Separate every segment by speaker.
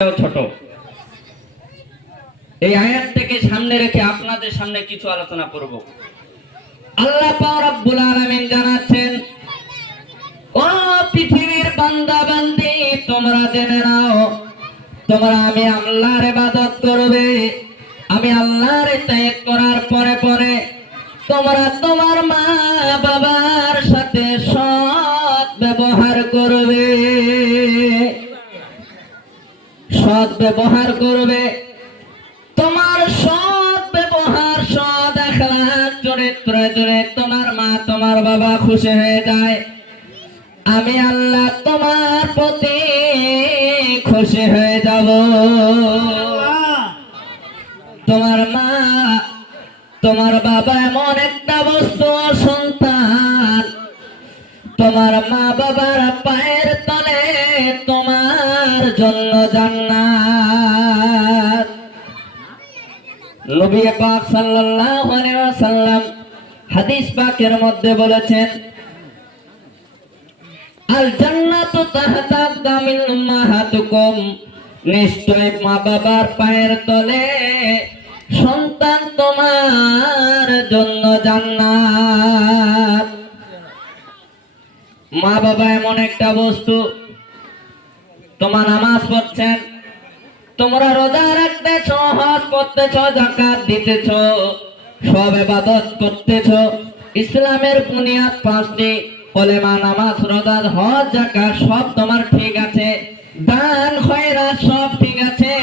Speaker 1: ছোট। এই আয়াতটাকে সামনে রেখে আপনাদের সামনে কিছু আলোচনা করব। আল্লাহ আলামিন জানাচ্ছেন, ও পৃথিবীর বান্দা বান্দি তোমরা জেনে নাও, তোমরা আমি আল্লাহর ইবাদত করবে। আমি আল্লাহর ইতায়াত করার পরে পরে তোমরা তোমার মা বাবার সাথে ব্যবহার করবে। তোমার সৎ ব্যবহার, সৎ আখলাক চরিত্র জুড়ে তোমার মা, তোমার বাবা খুশি হয়ে যায়। আমি আল্লাহ তোমার প্রতি খুশি হয়ে যাব। তোমার মা, তোমার বাবা এমন একটা বস্তু সন্তান তোমার মা বাবার পায়ের তলে তোমার জন্য জান্নাত। নবী পাক সাল্লাল্লাহু আলাইহি ওয়াসাল্লাম হাদিস পাকের মধ্যে বলেছেন আল জান্নাতু তাহতা নিশ্চয় মা বাবার পায়ের তলে সন্তান তোমার জন্য জান্নাত। মা বাবা এমন একটা বস্তু তোমার নামাজ পড়ছেন। তোমরা রোজা রাখতেছ, হজ করতেছ জাকাত দিতেছ, সব ইবাদত করতেছ। ইসলামের বুনিয়াদ পাঁচটি, কলেমা, নামাজ, রোজা, হজ জাকাত সব তোমার ঠিক আছে। দান, খয়রাত, সব ঠিক আছে।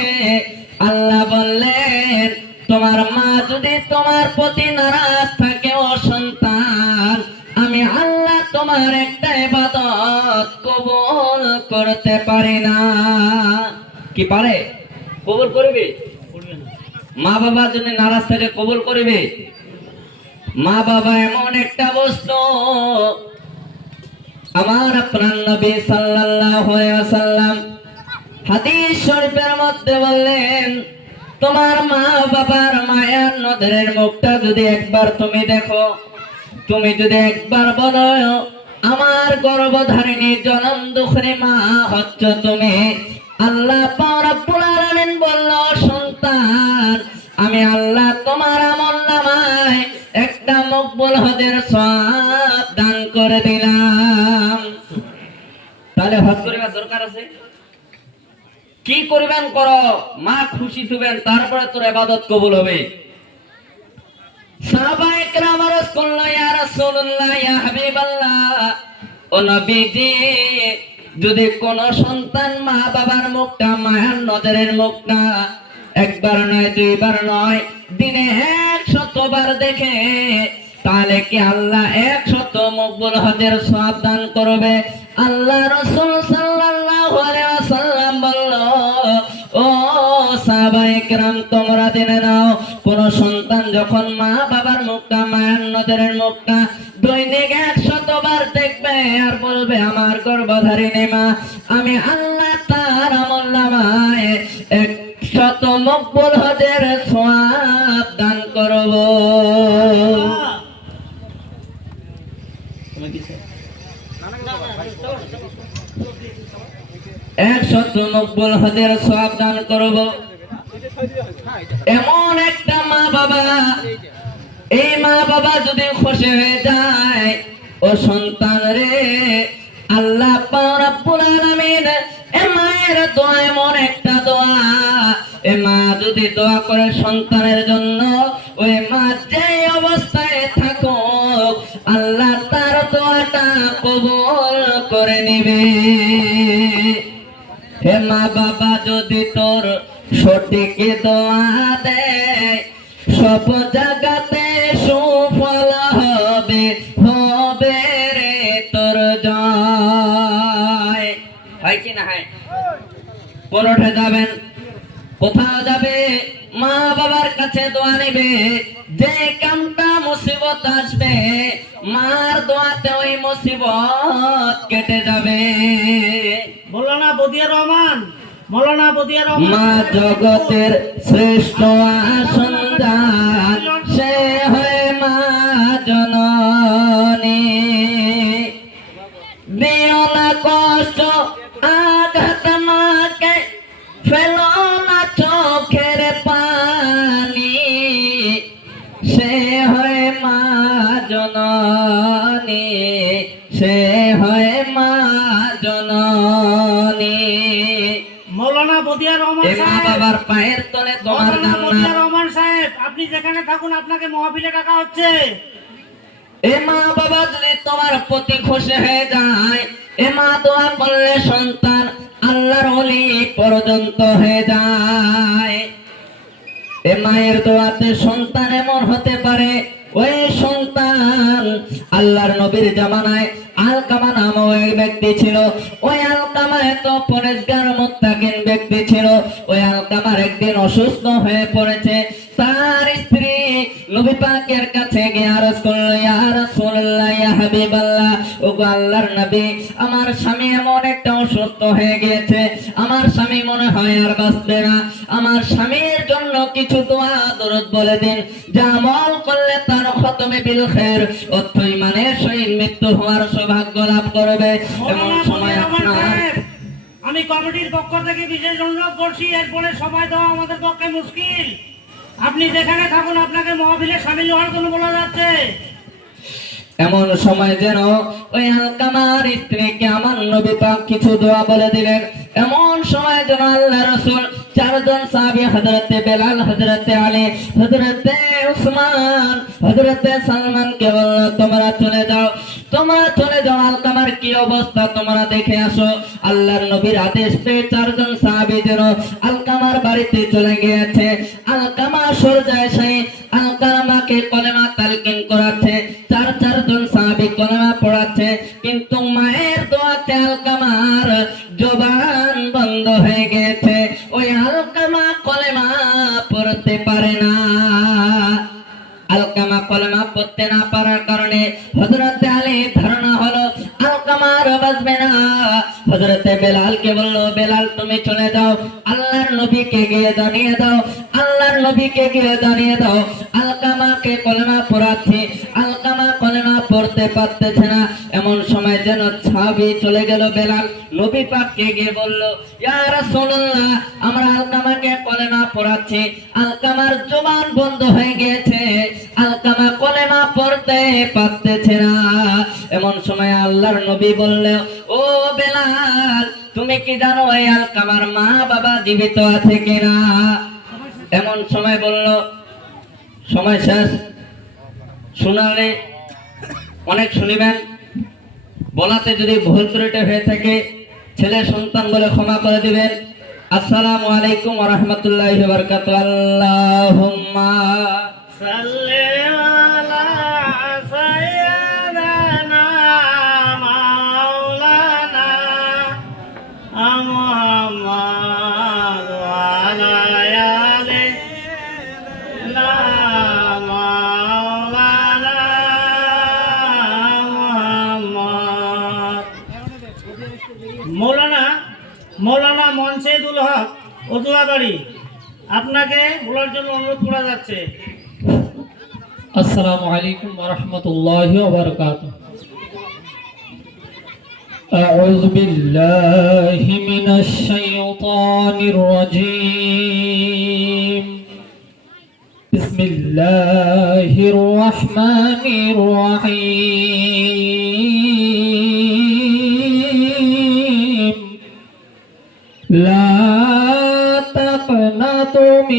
Speaker 1: আল্লাহ বললেন, তোমার মা যদি তোমার প্রতি নারাজ থাকে, ও সন্তান, আমি আল্লাহ তোমার একটা ইবাদত কবুল করতে পারি না। কি পারে? কবুল করবে? মা বাবা যদি নারাজ থাকে কবুল করবে? মা বাবা এমন একটা বস্তু। আমার প্রাণ নবী সাল্লাল্লাহু আলাইহি ওয়াসাল্লাম হাদিস শরীফের মধ্যে বললেন, তোমার মা বাবার মায়ার নদরের মুখটা যদি একবার তুমি দেখো, তুমি যদি একবার বলো আমার গর্ভধারিণী জনম দুঃখরে মা হচ্ছ তুমি। আল্লাহ রব্বুল বলল, সন্তান, আমি আল্লাহ তোমার আমল নামায় একটা মকবুল হজের সওয়াব দান করে দিলাম। তাহলে হজ করিবার দরকার আছে? কি করবেন করো? মা খুশি থুবেন তারপরে তোর ইবাদত কবুল হবে। যদি কোন সন্তান মা বাবার মুখটা মায়ের নজরের মুখটা, একবার নয়, দুইবার নয়, দিনে এক শতবার দেখে, তাহলে কি আল্লাহ এক শত মকবুল হজের সওয়াব দান করবে? আল্লাহ রাসূল আলাইহি কেরাম তোমরা জেনে নাও, কোন সন্তান যখন মা বাবার মুখটা, মায়ের নজরের মুখটা দৈনিক এক শতবার দেখবে আর বলবে, আমার গর্ভধারিণী মা, আমি আল্লাহ তার আমল নামায় এক শত মকবুল হজের সওয়াব দান করব তুমি কি চাও? এক শত মকবুল হজের সওয়াব দান করব এমন একটা মা বাবা। এই মা বাবা যদি খুশি হয়ে যায়, ও সন্তান রে, আল্লাহ রব্বুল আলামিন এ মায়ের দোয়া, এমন একটা দোয়া। এ মা যদি দোয়া করে সন্তানের জন্য ওই মা যে অবস্থায় থাকুক, আল্লাহ তার দোয়াটা কবুল করে নিবে। হে মা বাবা যদি তোর সঠিক দোয়া দেয় সব জায়গাতে সুফল হবে হবে রে তোর জয়। হয় কি না হয়? পরোঠে যাবেন। কোথাও যাবে? মা বাবার কাছে দোয়া নেবে। যে কামটা মুসিবত আসবে, মার দোয়াতে ওই মুসিবত কেটে যাবে।
Speaker 2: বদিয়া রহমান বদিয়া রহমান।
Speaker 1: মা জগতের শ্রেষ্ঠ আসন্দান সে হয় মা জননী। দিও না কষ্ট আঘাত মাকে ফেলো না চোখের পানি। সে হয় মা জননী। সে
Speaker 2: মৌলানা রহমান
Speaker 1: এ মা বাবার পায়ের তলে তোমার
Speaker 2: মৌলানা রহমান সাহেব আপনি যেখানে থাকুন আপনাকে মহাবিলে ডাকা হচ্ছে।
Speaker 1: এ মা বাবা যদি তোমার প্রতি খুশি হয়ে যায় এ মা দোয়া করলে সন্তান আল্লাহর অলি পর্যন্ত হয়ে যায়। এ মায়ের দোয়াতে সন্তান এমন হতে পারে ওই সন্তান আল্লাহর নবীর জামানায় আলকামা নামও এক ব্যক্তি ছিল। ওই আলকামা এত পরেশগার মোত্তাকিন ব্যক্তি ছিল। ওই আলকামার একদিন অসুস্থ হয়ে পড়েছে। তার স্ত্রী নবী পাকের কাছে গিয়ে আরজ করল ইয়া রাসূলুল্লাহ ইয়া হাবিবাল্লাহ ওগো আল্লাহর নবী আমার স্বামী এমন একটা অসুস্থ হয়ে গিয়েছে আমার স্বামী মনে হয় আর বাঁচবে না। আমার স্বামীর জন্য কিছু দোয়া দরদ বলে দিন যা আমল করলে তার খতমে বিল খের অর্থ ইমানের সহিত মৃত্যু হওয়ার সৌভাগ্য লাভ করবে। এমন সময় আপনার
Speaker 2: আমি কমিটির পক্ষ থেকে বিশেষ অনুরোধ করছি এরপরে সময় দেওয়া আমাদের পক্ষে মুশকিল। আপনি যেখানে থাকুন, আপনাকে মহাবিলে সামিল হওয়ার জন্য বলা যাচ্ছে।
Speaker 1: এমন সময় যেন ওই আলকামার স্ত্রীকে আমার নবী পাক কিছু দোয়া বলে দিলেন। এমন সময় যেন আল্লাহ রসুল চারজন সাহাবী, হযরতে বেলাল, হযরতে আলী, হযরতে উসমান, হযরতে সালমান কে বলল, তোমরা চলে যাও। তোমরা চলে যাও আলকামার কি অবস্থা তোমরা দেখে আসো। আল্লাহর নবীর আদেশ পেয়ে চারজন সাহাবী আলকামার বাড়িতে চলে গিয়েছে। আলকামা সরজায় সেই আলকামাকে কলেমা তালকিন কলেমা পড়তে না পারার কারণে হজরত আলী ধারণা হলো আলকামার বাজবে না। হজরতে বেলালকে বলল, বেলাল, তুমি চলে যাও। আল্লাহর নবীকে গিয়ে জানিয়ে দাও। আল্লাহর নবীকে গিয়ে জানিয়ে দাও। আলকামাকে কলমা পড়াচ্ছি। আলকামা কলেমা পড়তে পারতেছে না। এমন সময় যেন ছাবি চলে গেল বেলাল। নবী পাককে গিয়ে বলল, ইয়া রাসূলুল্লাহ, আমরা আলকামাকে কলেমা পড়াচ্ছি। আলকামার জবান বন্ধ হয়ে গেছে আলকামা কলেমা পড়তে পারতেছে না। এমন সময় আল্লাহর নবী বললে, ও বেলাল, তুমি কি জানো এই আলকামার মা বাবা জীবিত আছে কিনা? এমন সময় বলল, সময় শেষ। শোনালে অনেক শুনিবেন, বলাতে যদি ভুল ত্রুটি হয়ে থাকে, ছেলে সন্তান বলে ক্ষমা করে দিবেন। আসসালামু আলাইকুম রাহমাতুল্লাহি আল্লাহ বারাকাতুহু।
Speaker 2: মৌলানা মনসেদুল হক ওদুয়াবাড়ি আপনাকে বলার জন্য অনুরোধ করা যাচ্ছে
Speaker 3: السلام عليكم ورحمة الله وبركاته أعوذ بالله من الشيطان الرجيم بسم الله الرحمن الرحيم তুমি